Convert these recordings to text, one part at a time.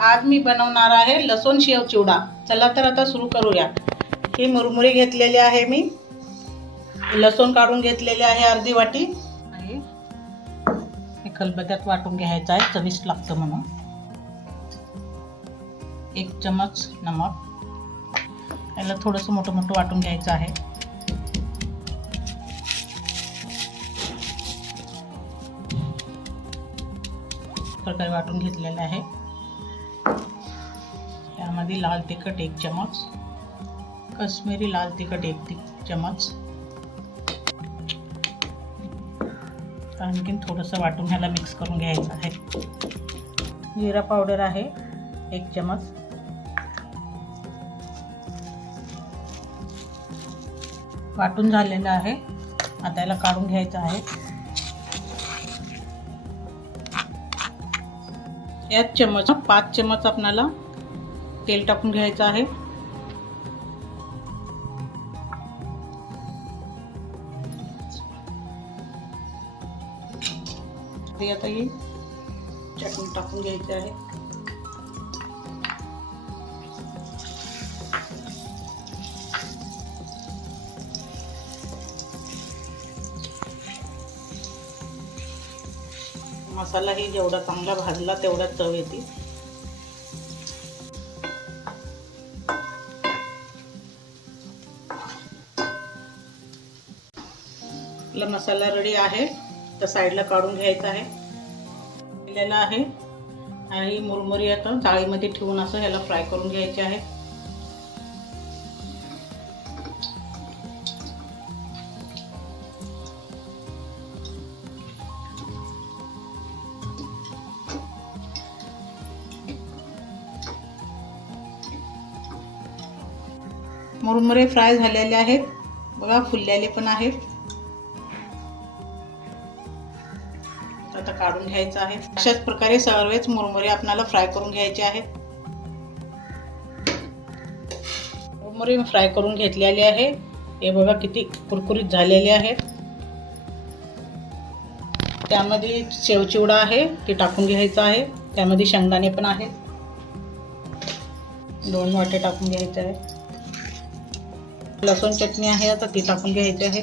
आज मी बनवणार आहे लसूण शेव चिवडा. चला तर आता सुरू करूया. ही मुरमुरी घेतलेली आहे मी. लसूण काढून घेतलेले आहे अर्धी वाटी. हे खलबत्यात वाटून घ्यायचं आहे. चविष्ट लागतं म्हणून. एक चमच नमक. याला थोडंसं मोठं मोठं वाटून घ्यायचं आहे. प्रकारे वाटून घेतलेलं आहे. त्यामध्ये लाल तिखट एक चमच. कश्मीरी लाल तिखट एक चमच. आणखीन थोडंसं वाटून ह्याला मिक्स करून घ्यायचं आहे. जिरा पावडर आहे एक चमच. वाटून झालेलं आहे. आता याला काढून घ्यायचं आहे. यात चमच पाच चमच आपणाला तेल टाकून घ्यायचं आहे. आता हे चटणी टाकून घ्यायचे आहे. मसालाही जेवढा चांगला भाजला तेवढा चव येते. आपला मसाला रेडी आहे. तर साईडला काढून घ्यायचा आहे. केलेला आहे. आणि मुरमुरी आता जाळीमध्ये ठेवून असं ह्याला फ्राय करून घ्यायचे आहे. मुरमुरे फ्राय झालेले आहेत. बघा फुललेले पण आहेत. आता काढून घ्यायचं आहे. अशाच प्रकारे सर्वच मुरमुरे आपल्याला फ्राय करून घ्यायचे आहेत. मुरमुरे फ्राय करून घेतलेले आहे. हे बघा किती कुरकुरीत झालेले आहेत. त्यामध्ये शेवचिवडा आहे ते टाकून घ्यायचं आहे. त्यामध्ये शेंगदाणे पण आहेत. दोन वाटे टाकून घ्यायचे आहे लसूण चटणी आहे आता ती टाकून घ्यायची आहे.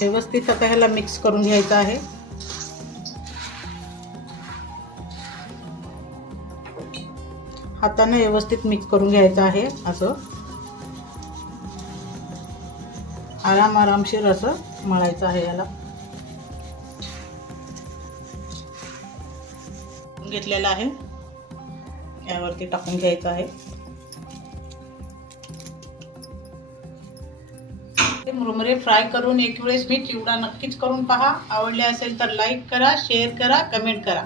व्यवस्थित आता ह्याला मिक्स करून घ्यायचं आहे. हाताने व्यवस्थित मिक्स करून घ्यायचं आहे असं. आराम आरामशीर असं मळायचं आहे याला घेतलेलं आहे. यावरती टाकून घ्यायचं आहे. ते मुरमुरे फ्राय करून एक वेळेस मी चिवडा नक्कीच करून पहा. आवडले असेल तर लाईक करा शेअर करा कमेंट करा.